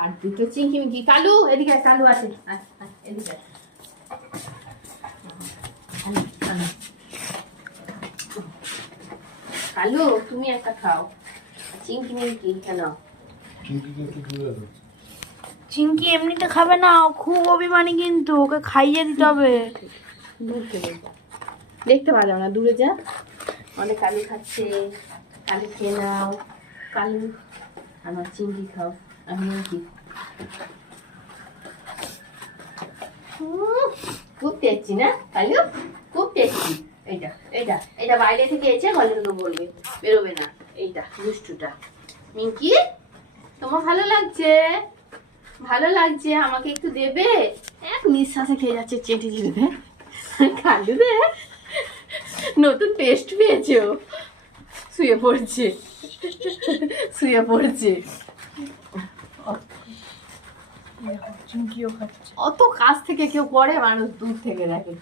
আর দুটো চিংকি মিঙ্কি কালু এদিকে কালু আছে। আয়, আয়, এদিকে। কালু তুমি একটা খাও। চিংকি মিঙ্কি কেন। চিংকি এমনিতে খাবে না খুব অভিমানী কিন্তু ওকে খাইয়ে দিতে হবে। দূর থেকে। দেখতে পাওয়া যাবে না দূরে যা। অনেক কালু খাচ্ছে কালু খেয়ে নাও। কালু আমার চিংড়ি খাও আমি কি খুব টেস্টি না? কালু খুব টেস্টি এইটা এইটা এটা বাইরে থেকে এসে গলেন্দ্র বলবে। বেরোবে না। এইটা, দুষ্টুটা। মিঙ্কি, তোমার ভালো লাগছে? ভালো লাগছে? আমাকে একটু দেবে? এক নিঃশ্বাসে খেয়ে যাচ্ছে চেটে চেটে। রে। নতুন টেস্ট পেয়েছ। শুয়ে পড়ছে। শুয়ে পড়ছে অত কাছ থেকে কেউ করে মানুষ দূর থেকে দেখে